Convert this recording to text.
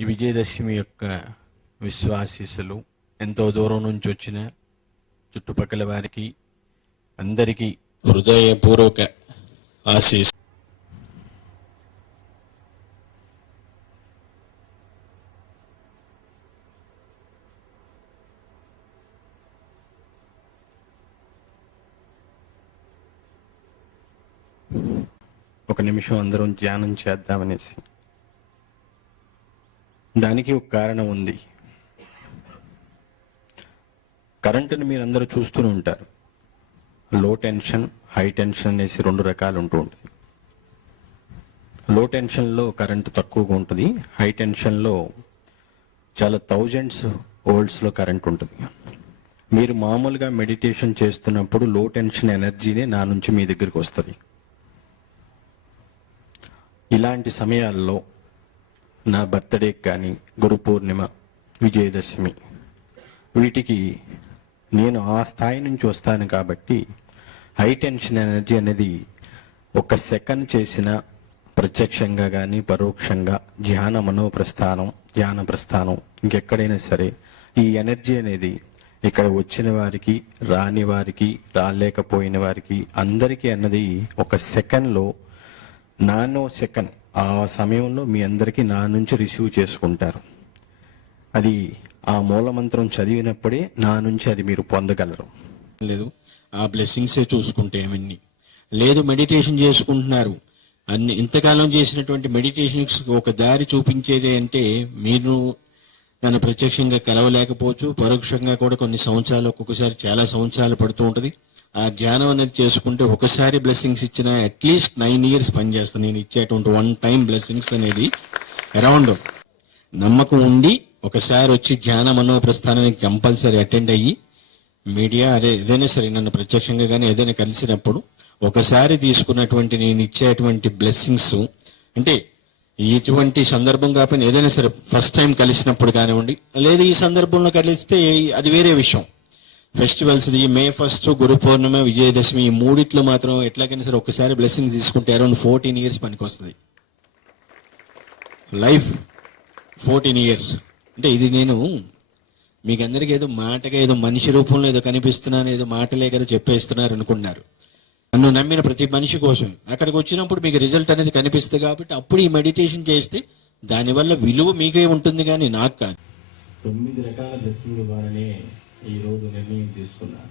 ఈ విజయదశమి యొక్క విశ్వాసీసులు ఎంతో దూరం నుంచి వచ్చిన చుట్టుపక్కల వారికి అందరికీ హృదయపూర్వక ఆశీస్సు. ఒక నిమిషం అందరం ధ్యానం చేద్దామనేసి. దానికి ఒక కారణం ఉంది. కరెంటుని మీరు అందరూ చూస్తూనే ఉంటారు. లో టెన్షన్, హై టెన్షన్ అనేసి రెండు రకాలు ఉంటూ ఉంటుంది. లో టెన్షన్లో కరెంటు తక్కువగా ఉంటుంది. హై టెన్షన్లో చాలా థౌజండ్స్ వోల్ట్స్లో కరెంట్ ఉంటుంది. మీరు మామూలుగా మెడిటేషన్ చేస్తున్నప్పుడు లో టెన్షన్ ఎనర్జీనే నా నుంచి మీ దగ్గరికి వస్తుంది. ఇలాంటి సమయాల్లో నా బర్త్డే కానీ, గురు పూర్ణిమ, విజయదశమి, వీటికి నేను ఆ స్థాయి నుంచి వస్తాను కాబట్టి హై టెన్షన్ ఎనర్జీ అనేది ఒక సెకండ్ చేసిన ప్రత్యక్షంగా కానీ పరోక్షంగా ధ్యాన మనోప్రస్థానం, ధ్యాన ప్రస్థానం ఇంకెక్కడైనా సరే ఈ ఎనర్జీ అనేది ఇక్కడ వచ్చిన వారికి, రాని వారికి, రాలేకపోయిన వారికి అందరికీ అన్నది ఒక సెకండ్లో, నానో సెకండ్ ఆ సమయంలో మీ అందరికీ నా నుంచి రిసీవ్ చేసుకుంటారు. అది ఆ మూలమంత్రం చదివినప్పుడే నా నుంచి అది మీరు పొందగలరు. లేదు ఆ బ్లెస్సింగ్సే చూసుకుంటే ఏమన్నీ లేదు, మెడిటేషన్ చేసుకుంటున్నారు, అన్ని ఇంతకాలం చేసినటువంటి మెడిటేషన్స్ ఒక దారి చూపించేది అంటే మీరు నన్ను ప్రత్యక్షంగా కలవలేకపోవచ్చు, పరోక్షంగా కూడా కొన్ని సంవత్సరాలు, ఒక్కొక్కసారి చాలా సంవత్సరాలు పడుతూ ఉంటుంది. ఆ ధ్యానం అనేది చేసుకుంటే ఒకసారి బ్లెస్సింగ్స్ ఇచ్చిన అట్లీస్ట్ 9 years పనిచేస్తాను. నేను ఇచ్చేటువంటి వన్ టైం బ్లెస్సింగ్స్ అనేది అరౌండ్ నమ్మకం ఉండి ఒకసారి వచ్చి ధ్యాన మనోప్రస్థానానికి కంపల్సరీ అటెండ్ అయ్యి మీడియా ఏదైనా సరే నన్ను ప్రత్యక్షంగా కానీ ఏదైనా కలిసినప్పుడు ఒకసారి తీసుకున్నటువంటి నేను ఇచ్చేటువంటి బ్లెస్సింగ్స్ అంటే ఇటువంటి సందర్భం కాకపోయినా ఏదైనా సరే ఫస్ట్ టైం కలిసినప్పుడు కానివ్వండి, లేదా ఈ సందర్భంలో కలిస్తే అది వేరే విషయం. ఫెస్టివల్స్ May 1st, గురు పౌర్ణమి, విజయదశమి ఈ మూడిట్లో మాత్రం ఎట్లాగైనా సరే ఒకసారి బ్లెస్సింగ్స్ తీసుకుంటే అరౌండ్ 14 years పనికి వస్తుంది. లైఫ్ 14 years అంటే ఇది నేను మీకు అందరికీ ఏదో మాటగా ఏదో మనిషి రూపంలో ఏదో కనిపిస్తున్నాను, ఏదో మాటలే కదా చెప్పేస్తున్నారు అనుకున్నారు. నన్ను నమ్మిన ప్రతి మనిషి కోసం అక్కడికి వచ్చినప్పుడు మీకు రిజల్ట్ అనేది కనిపిస్తుంది కాబట్టి అప్పుడు ఈ మెడిటేషన్ చేస్తే దానివల్ల విలువ మీకే ఉంటుంది కానీ నాకు కాదు. 9 రకాల బ్లెస్సింగ్ ఇవ్వాలనే ఈరోజు నిర్ణయం తీసుకున్నాను.